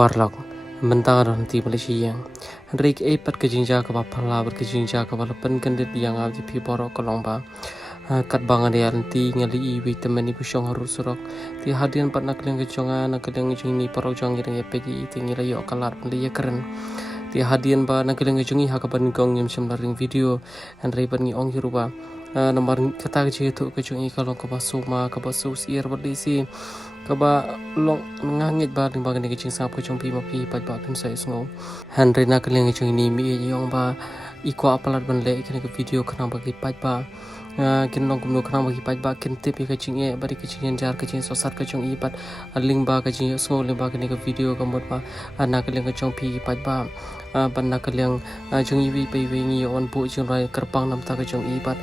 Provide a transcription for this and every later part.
Parlak mentang nanti Malaysia yang Rik epat kejinja ke bapala berkejinja ke balapan kendit yang abdi piboro kolong ba kat bangan dia nanti ngali iwi temen ibu syong harus surok ti hadian pat nak leng kejongan nak leng kejong parok jong yang pegi tinggi layo kalar Malaysia keren ti hadian ba nak leng kejongi hakaban gong yang semlaring video Andrei ban ong hiruba nomor kata kecil itu kejongi kalau ke basuma ke basus ir berdisi kaba long ngangit ba ding bagan kecing sa po chong pi ma pi pat ba pin sai sngo Henry na kaleng kecing ni mi yong ba iko apalat ban le ikene ke video khana ba ki pat ba kin nong kum no khana ba ki pat ba kin te pi kecing e bari kecing jar kecing so sar kecing i pat ling ba kecing sngo le ba ke video kamot ba na kaleng kecing pi ki pat ba ban na kaleng chung i wi pe wi ni on bu chung rai kerpang nam ta kecing i pat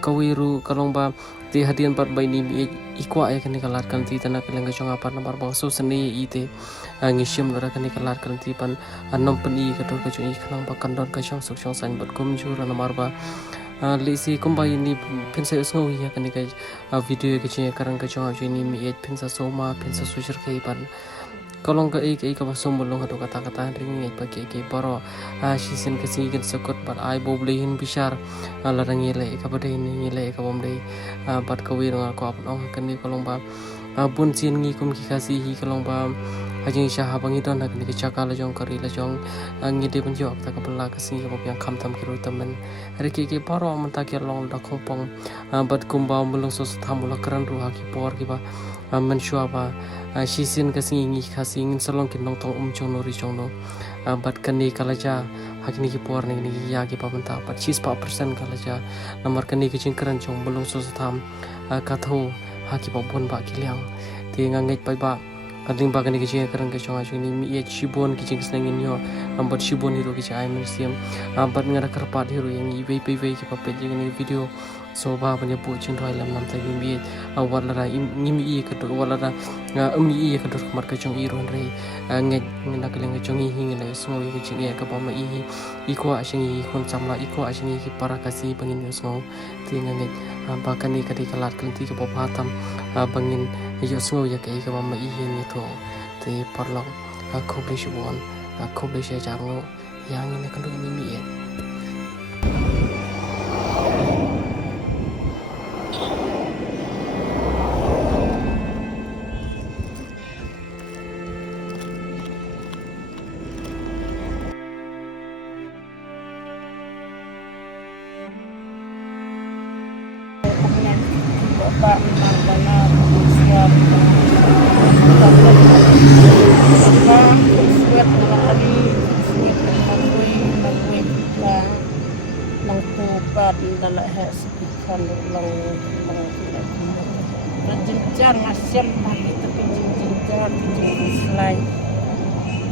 kawiru kalong ba ti hadian pat bai ni mi ikwa ya kani kalat kan ti tanah keleng kecong apa nomor bangsu seni ite ngisiam lora kani kalat kan ti pan anom peni kador kecong iknang bakan don kecong sukcong san bat kumjur nomor ba lisi kumbai ni pensa usngo ya kani kai video kecing karang kecong aja ni mi pensa soma pensa sujar kai pan kolong ke ka basum bolong atau kata-kata ring pagi baro season kesini kan sekut bat ai boblehin bishar larang ile ka bade ni ile ka bomde bat kawir ko apong kan ni kolong ba bun sin ngi kum ki kasi hi kolong ba hajing syah bangi don nak ni chaka la jong kari la jong ngi de ban jok ta ka bala kasi ka yang kham tham kiru tamen reki ke baro menta ke long da khopong bat kumba mulung so thamula karan ru ha ki por ki ba mensyua ba sisin kasing ingi kasing salong kinong tong chong no ri chong no bat kani kalaja hakni ki por ni ya ki pamenta pat 6% kalaja nomor kani ki cingkran chong belum so tham katho haki babon ba kiliang ti ngangai pai ba ading ba kani ki cingkran ke chong ajuni mi e chibon ki cing snangin yo ambat chibon hiro ki ai museum bat ngara karpat hiro yang i ve ki pape ni video so ba banya bu chin roi lam nam ta mi awal la ngimi i ka do wala da mi i ka do mar ka chong i ron re nge na ka leng chong i hing le so i ching e ka ba ma i ko a sing i khon cham la i ko a sing i para ka si bangin so ti nge ba ka ni ka di kalat kan ti ka ba phatam bangin yo so ya ka i ka ba ma i ni to ti parlong ko ble shibon ko ble she jang no yang ni ka do mi Bapak benar-benar suat suat hari suat mengui kita mengkubat dalam hasikan long jenjar masyam hari tapi jenjar selai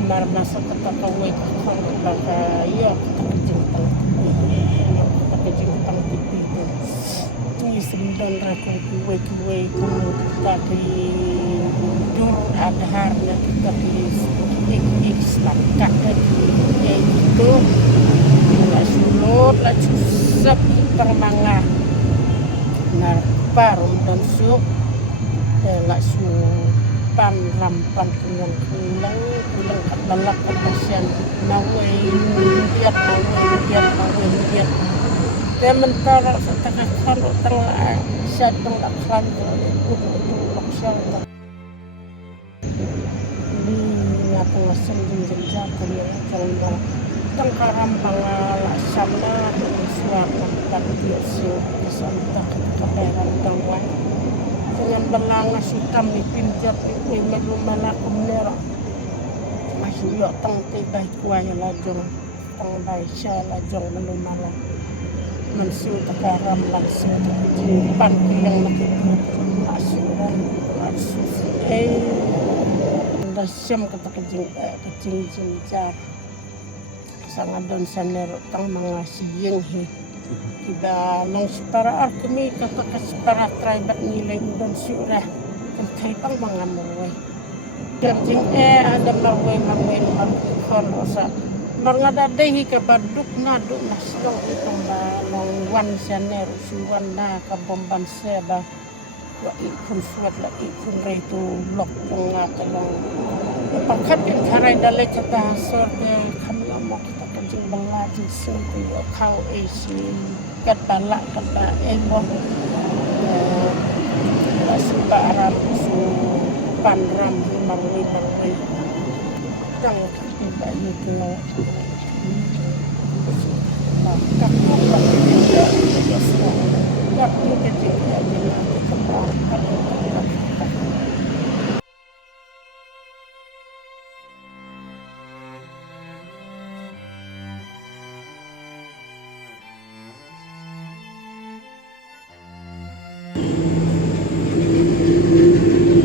mar masuk ke takawai kalau baka ya jentar kita sembilan rakam kue kita di dur adharnya kita di selatan yaitu la sulut la susap termangah parum dan sup la supan rampan kulang balak kasian nawai diat sementara setengah kalau telah sedang laksan untuk di ngatung sendiri jenjang kuliah kalau tengkaram bangala sama suatu dan biasa disantah keberan tangwan dengan benang hitam di pinjat di melumana kumnera masih yo tang baik kuaya lajong tang baik sya lajong melumana mensu tekaram langsung jimpan yang asuran dasam kata kecing jinjar sangat don saner tang mangasi yang kita nong separa arkemi kata separa tribat nilai don surah kai pang mangamoy kecing ada mawai kon osa Marngada dehi ka baduk ngaduk nasong itong long wan saner suwan na ka bomban seba wa ikun suat la ikun retu lok nga kalong Pakat yang karai dalai kata sor ke kami mau kita kencing banglaji sungguh yo kau isi kat balak kat ebo sebarang su panram marwi tang kaki bayi kelo kak apa kita kak kita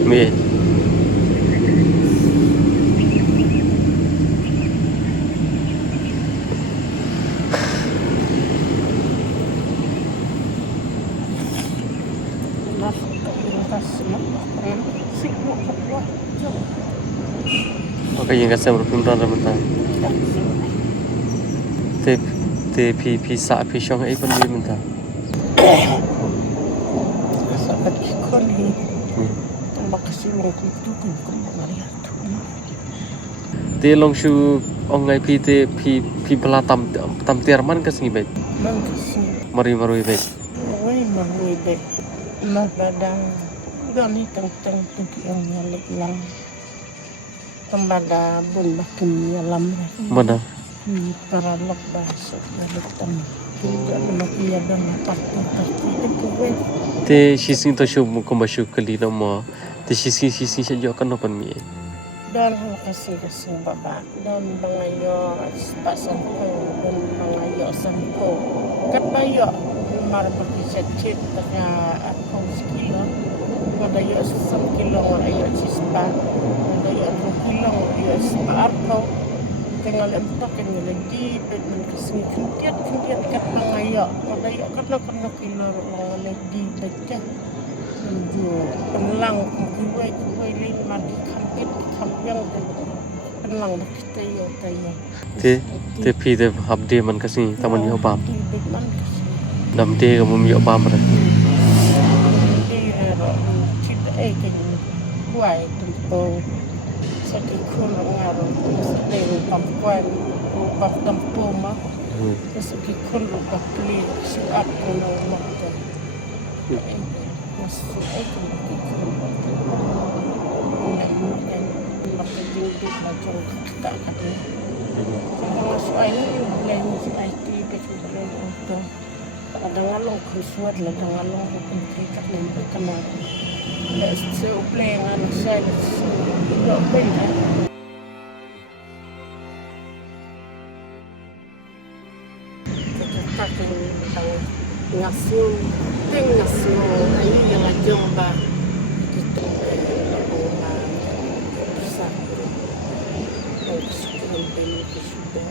Me. Okay, yang kasih berpindah dalam tangan. Te sa pisang ay pun dia minta. Sabat ikon ni tambah kesulung itu kan kemarin tu. Te long shu ongai pi bela tam tiarman ke singi bet. Mangkasi. Mari bet. Mari bet. Mas badang gani tang tuki yang nyalik lang. Tambada bun bakin yalam. Mana? Para lok basok nyalik tam. Tidak menakia dan parti itu gue. Te shising to shu kumbashu kali nama. Te shising saja kan apa mi? Dan kasih baba dan bangayo pasan ko dan bangayo sanko kapayo mar berkicet taka atau sekilo madayo 1 kilo ayo cispa madayo 2 kilo ayo spa atau tinggal entok yang lagi dan kasih kemudian kat bangayo madayo kilo lagi baca penlang kuai lain mandi kampung penlang kita yo tayo te pi te habde man kasi taman yo pam dam te kamu yo pam ra kuai tempo sakit kun ngaro sedeng pampuan bab tempo mah sakit kun bab kli siap kun mah masuk itu dan makajindik macam tak kata masuk ini lain IT betul betul ada ngalong kesuat lah ngalong hukum kita nanti kena ada seumplengan saya tidak benar kita tentang ngasih ini yang jomba itu orang besar sudah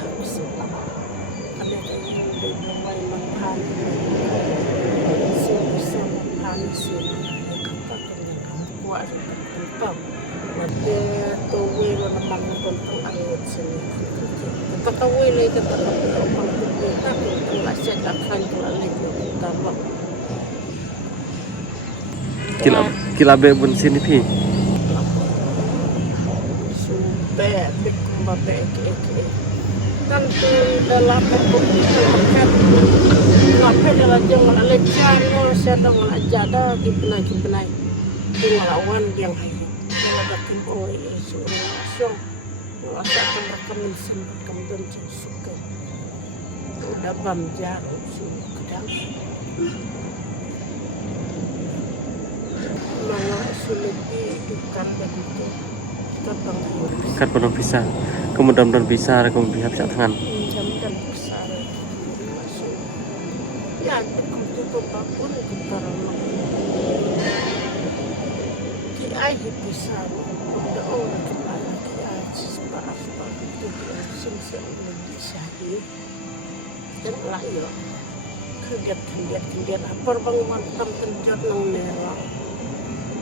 harus ada yang bermain makan sebisa makan kata dengan kuat tempat nanti tahu yang nama tentang ayat sini kita tahu ini tentang apa kita telah sedangkan telah tambah kila be bun sini pi sudah bekumba beke tanto dalam perbuatan ngapain dalam jangan alecan sedang menajada kipnai dengan lawan yang hayu yang ada timboi seorang asal mereka sempat kemudian suka udah bamjar kadang mana sulit dihidupkan begitu kan belum bisa kemudian bisa kamu pihak tangan jam dan besar masuk ya begitu apapun kita di air bisa udah orang kembali di air sebab itu semua lebih sahih dan layo kegiatan apa bangunan tertentu nang merah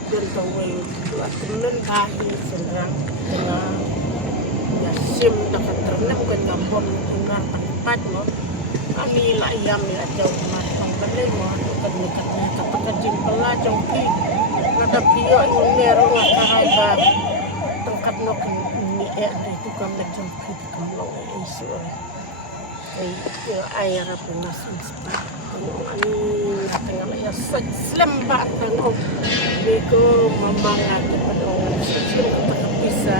dan tahu itu akan bahi serang dengan ya sim dapat ternem ke kampung tengah tempat lo kami lah yang jauh matang balay mo kad katakajing pala jong pi kada piyo yung meron nga karay ba tangkad no ni dito ka medjong pi ka mo iso ay ayara pinasin spa ani natingal ya slam ba tanong biko mamanga pa dong sila katakapisa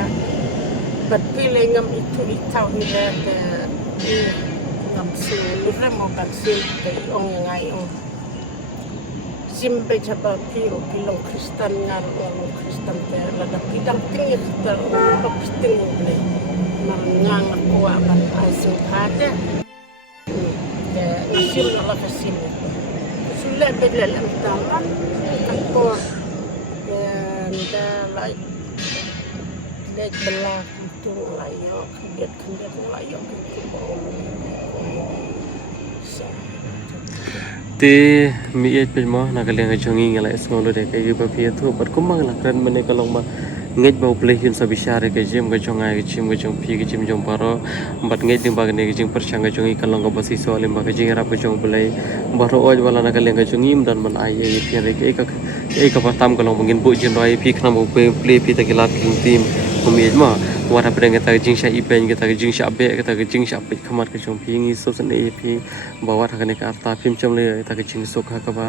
but feeling itu itaw nila ngam su lura mo baksil kay ong ngayon simbe jaba pio pilong kristan ngar orang kristan tela da pidang tingit ter papisting ble nang kuwa ban asin kata nasim la kasim sulle bedel am taman kantor da lai lek belah itu layo kegiat layo itu te mi et pe mo na kaleng jongi ngala esngolo de kay ba pia thu pat kumang la kran mane kalong ma ngej ba play hin sa bishare ke jim ga jonga ke chim ga jong pi ke chim jong paro bat ngej ding ba ne ke jing persang ga jongi kalong ga basi so lim ba ke jing ra ba jong play baro oj wala na kaleng ga jongi dan man ai ye pi re ke ka patam kalong mungkin bu jin roi pi khna mo play pi ta ke lat king team kumi ma wara pedang kita jing sha ipen kita jing sha be kita jing sha pe khamar ke jong pi ngi so san e pi bawa ta ne ka ta phim chom le ta ke jing sok ha ka ba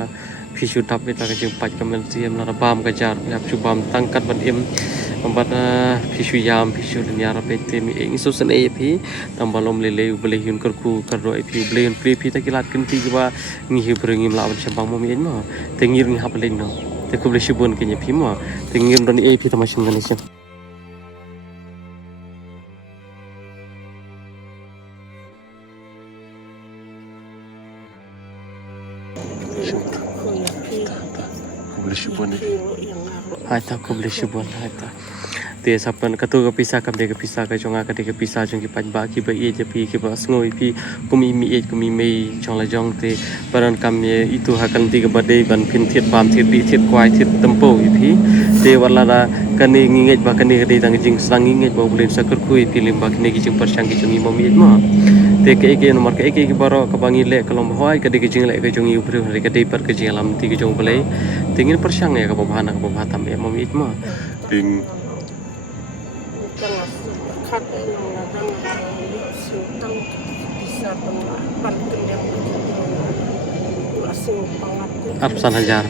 phi shu tap ta ke jing pat kamen siam na bam ka jar ya chu bam tang kat ban im bat phi shu yam phi shu nya ra pe te mi ngi so san e pi tam balom le le ble hyun kar ku kar ro e pi ble hyun pi ta ke lat kin ti ba ngi hi breng im la ban cham bang mo mi ma te ngir ngi hap le no te ku ble shibun ke nya pi ma te ngir don e pi ta ma shim gan chen Haita ko beli shibon haita te sapan katu ka pisa kam de ka pisa ka jonga ka de ka pisa jong ki pat ba ki ba ye je pi ki ba snoi pi kumi mi e kumi mei jong la jong te paran kam ye itu hakan ti ka ba de ban phin thiet pam thiet di thiet kwai thiet tempo i pi te wala la kani ngingej ba kani ka de tang jing sang ngingej ba bulen sakar kui pi lim ba kini ki jing persang ki jong i mo mi ma te ke nomor ke baro ka bangi le kalom hoi ka de ki jing le ka jong i upre ka de par ka jing lam ti ki jong balai tingin persang ya ka bahana ka bahatam ya mo mi ma ting kat yang nadang sutang bisa pengapan yang asing pangat Arsan hajar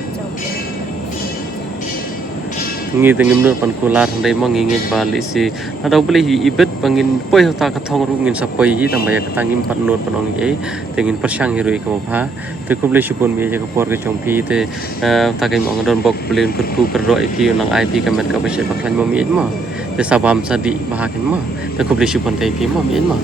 ngi te ngim no pan kular ndai mo ngi ngej bali si ada beli ibet pangin poi ta ka thong ru ngin sa poi hi tambaya ka tangim pan not panong ei tengin persang hiroi ka bha te ko beli supon mi ja ka por ka chongpi te ta kai mong don bok beli kur ku per ro ei pi nang ai pi ka met ka ba se pa klan mo mi ma te sabam sadi bahakin ma te ko beli supon te pi mo mi ma